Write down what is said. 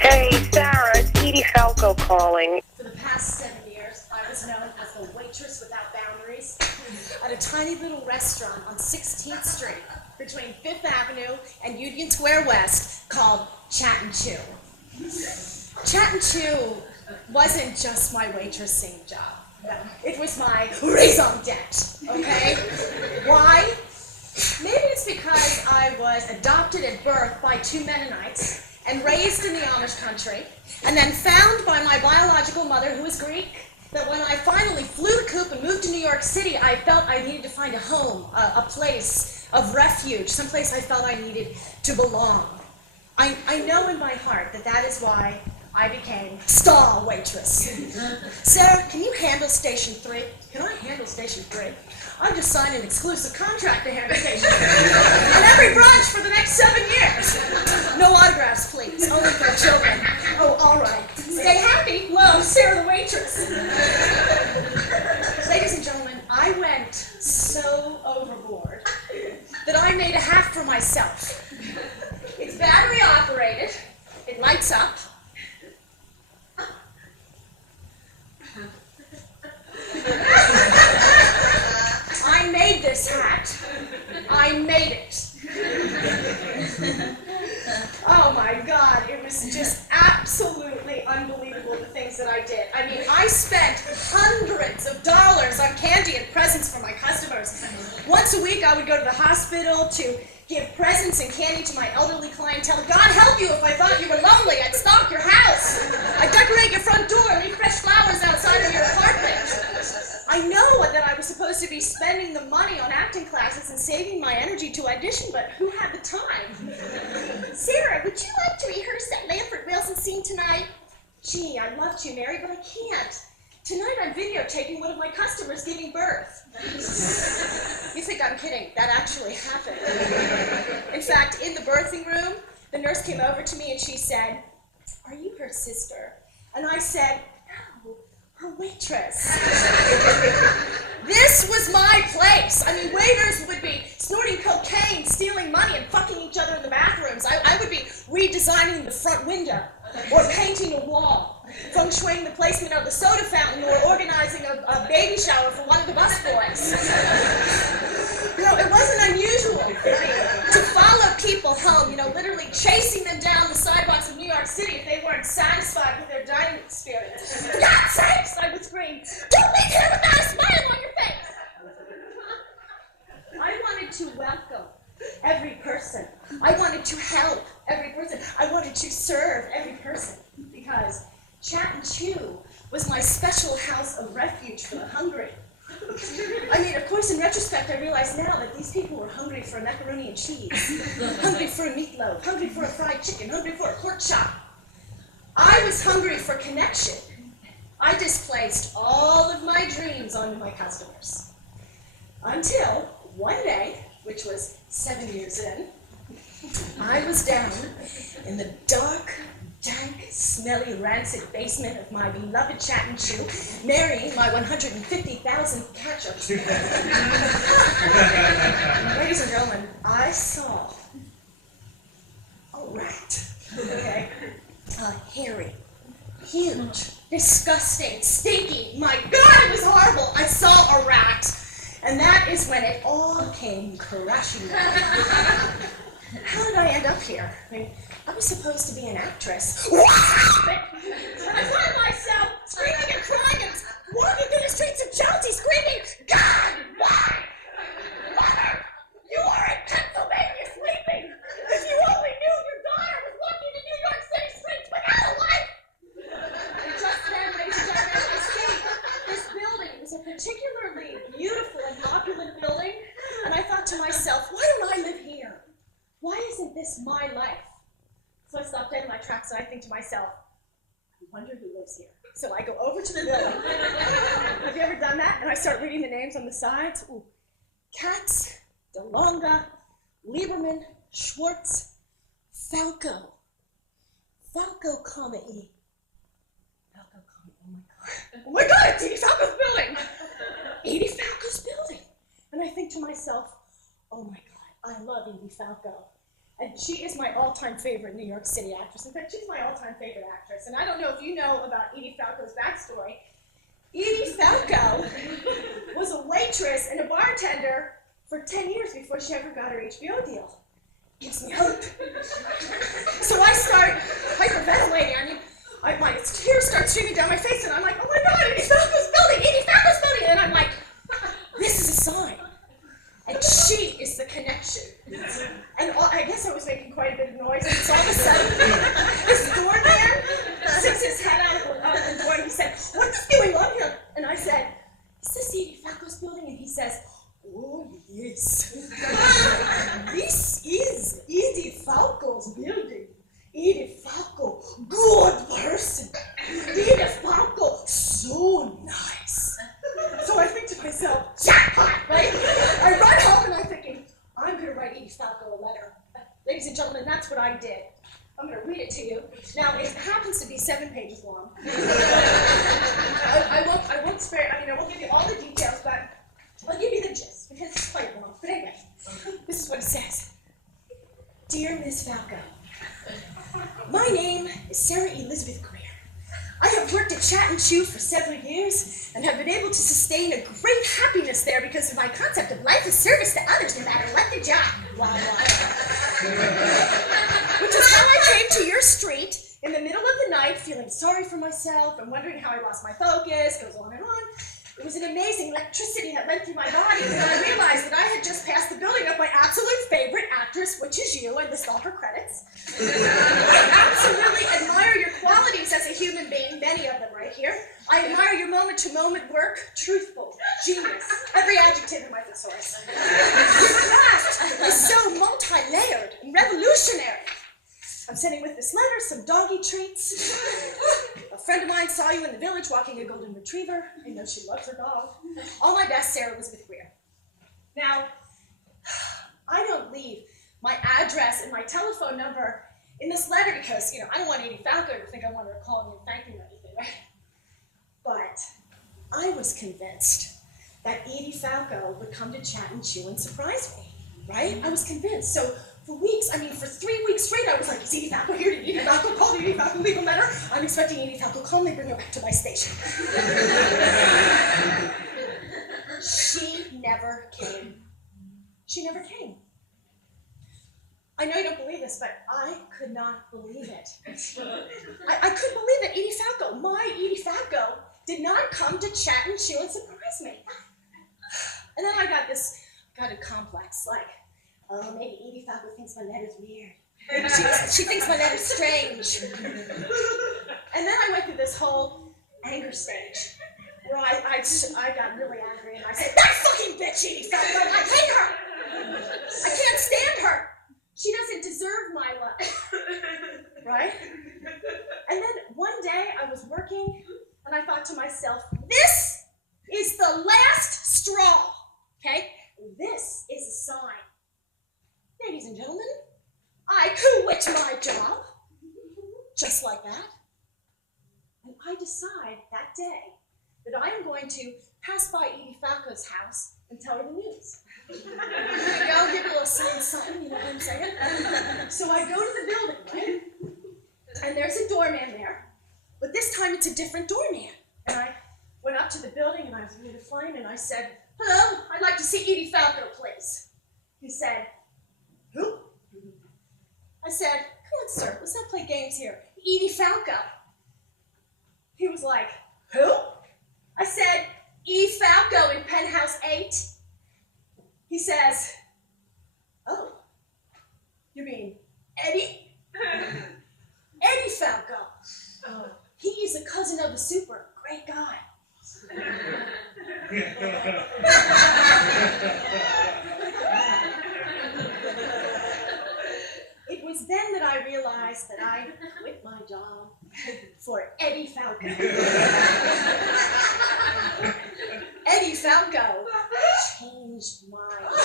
Hey, Sarah, it's Edie Falco calling. For the past 7 years, I was known as the waitress without boundaries at a tiny little restaurant on 16th Street between 5th Avenue and Union Square West called Chat and Chew. Chat and Chew wasn't just my waitressing job. No, it was my raison d'etre, okay? Why? Maybe it's because I was adopted at birth by 2 Mennonites and raised in the Amish country, and then found by my biological mother, who was Greek, that when I finally flew the coop and moved to New York City, I felt I needed to find a home, a place of refuge, someplace I felt I needed to belong. I know in my heart that that is why I became star waitress. Sarah, can you handle Station 3? Can I handle Station 3? I've just signed an exclusive contract to handle Station 3. And every brunch for the next 7 years. No autographs, please. Only for children. Oh, all right. Stay happy. Love, Sarah the waitress. Ladies and gentlemen, I went so overboard that I made a hat for myself. It's battery operated. It lights up. I made this hat. I made it. Oh my God, it was just absolutely unbelievable the things that I did. I mean, I spent hundreds of dollars on candy and presents for my customers. Once a week I would go to the hospital to give presents and candy to my elderly clientele. God help you if I thought you were lonely. I'd stock your house. I'd decorate your front door and leave fresh flowers outside of your apartment. I know that I was supposed to be spending the money on acting classes and saving my energy to audition, but who had the time? Sarah, would you like to rehearse that Lanford Wilson scene tonight? Gee, I'd love to, Mary, but I can't. Tonight I'm videotaping one of my customers giving birth. You think I'm kidding? That actually happened. In fact, in the birthing room, the nurse came over to me and she said, "Are you her sister?" And I said, "No, her waitress." This was my place. I mean, waiters would be snorting cocaine, stealing money, and fucking each other in the bathrooms. I would be redesigning the front window, or painting a wall, feng shuiing the placement of the soda fountain, or organizing a baby shower for one of the busboys. You know, it wasn't unusual to follow people home, you know, literally chasing them down the sidewalks of New York City if they weren't satisfied with their dining experience. For God's sakes, I would scream, "Don't leave here without a smile on your face!" I wanted to welcome every person. I wanted to help every person. I wanted to serve every person because Chat and Chew was my special house of refuge for the hungry. I mean, of course, in retrospect, I realize now that these people were hungry for macaroni and cheese, hungry for a meatloaf, hungry for a fried chicken, hungry for a pork chop. I was hungry for connection. I displaced all of my dreams onto my customers. Until one day, which was 7 years in, I was down in the dark, dank, smelly, rancid basement of my beloved Chat and Chew, marrying my 150,000th catch-up. Ladies and gentlemen, I saw a rat, okay? A hairy, huge, disgusting, stinky, my God, it was horrible. I saw a rat, and that is when it all came crashing down. How did I end up here? I mean, I was supposed to be an actress. And I found myself screaming and crying and walking through the streets of Chelsea screaming, "God, why? Mother, you are in Pennsylvania sleeping. If you only knew your daughter was walking in New York City streets without a life." And just then, ladies and gentlemen, I see this building was a particularly beautiful and opulent building, and I thought to myself, why don't I live here? Why isn't this my life? So I stopped dead in my tracks and I think to myself, I wonder who lives here. So I go over to the building. Have you ever done that? And I start reading the names on the sides. Ooh. Katz, DeLonga, Lieberman, Schwartz, Falco. Falco, Edie. Falco, oh my God. Oh my God, it's Edie Falco's building. Edie Falco's building. And I think to myself, oh my God, I love Edie Falco. And she is my all-time favorite New York City actress. In fact, she's my all-time favorite actress. And I don't know if you know about Edie Falco's backstory. Edie Falco was a waitress and a bartender for 10 years before she ever got her HBO deal. Gives me hope. So I start hyperventilating. I mean, my tears start streaming down my face, and I'm like, oh my God, Edie Falco's building! Edie Falco's building! And I'm like, this is a sign. And she is the connection. And I guess I was making quite a bit of noise, and so all of a sudden, this doorman sticks his head out of the door, and he said, what's going on here? And I said, is this Edie Falco's building? And he says, oh, yes. This is Edie Falco's building. Edie Falco, good person. Edie Falco, so nice. So I think to myself, jackpot, right? I run home and I'm thinking, I'm going to write Edie Falco a letter. Ladies and gentlemen, that's what I did. I'm going to read it to you. Now, it happens to be 7 pages long. I won't spare, I won't give you all the details, but I'll give you the gist, because it's quite long. But anyway, this is what it says. Dear Miss Falco, my name is Sarah Elizabeth Greer. I have worked at Chat and Chew for several years and have been able to sustain a great happiness there because of my concept of life as service to others no matter what the job. Blah, blah, blah. Which is how I came to your street in the middle of the night feeling sorry for myself and wondering how I lost my focus, goes on and on. It was an amazing electricity that went through my body, and I realized that I had just passed the building of my absolute favorite actress, which is you, and list all her credits. I absolutely admire your qualities as a human being, many of them right here. I admire your moment-to-moment work, truthful, genius, every adjective in my thesaurus. Your past is so multi-layered and revolutionary. I'm sending with this letter some doggy treats. A friend of mine saw you in the village walking a golden retriever. I know she loves her dog. All my best, Sarah Elizabeth Greer. Now, I don't leave my address and my telephone number in this letter because, I don't want Edie Falco to think I want her to call me and thank me or anything, right? But I was convinced that Edie Falco would come to Chat and Chew and surprise me, right? I was convinced. So for weeks, for 3 weeks straight, I was like, is Edie Falco here? Did Edie Falco call? Did Edie Falco leave a letter? I'm expecting Edie Falco calmly bring her back to my station. She never came. She never came. I know you don't believe this, but I could not believe it. I couldn't believe it. Edie Falco, my Edie Falco, did not come to Chat and Chew and surprise me. And then I got this kind of complex, like, oh, maybe Edie Falco thinks my letter's weird. She thinks my letter's strange. And then I went through this whole anger stage where I got really angry and I said, that fucking bitch, Edie Falco, I hate her. I can't stand her. She doesn't deserve my love. Right? And then one day I was working and I thought to myself, this is the last straw, okay? This is a sign. Ladies and gentlemen, I quit my job, just like that. And I decide that day that I am going to pass by Edie Falco's house and tell her the news. There you go, give her a little something, you know what I'm saying? So I go to the building, right? And there's a doorman there, but this time it's a different doorman. And I went up to the building and I was really fine and I said, hello, I'd like to see Edie Falco, please. He said, who? I said, come on, sir, let's not play games here. Edie Falco. He was like, who? I said, Edie Falco in Penthouse 8. He says, oh, you mean Edie? Edie Falco. Oh, he is a cousin of the super. Great guy. It was then that I realized that I quit my job for Edie Falco. Edie Falco changed my life.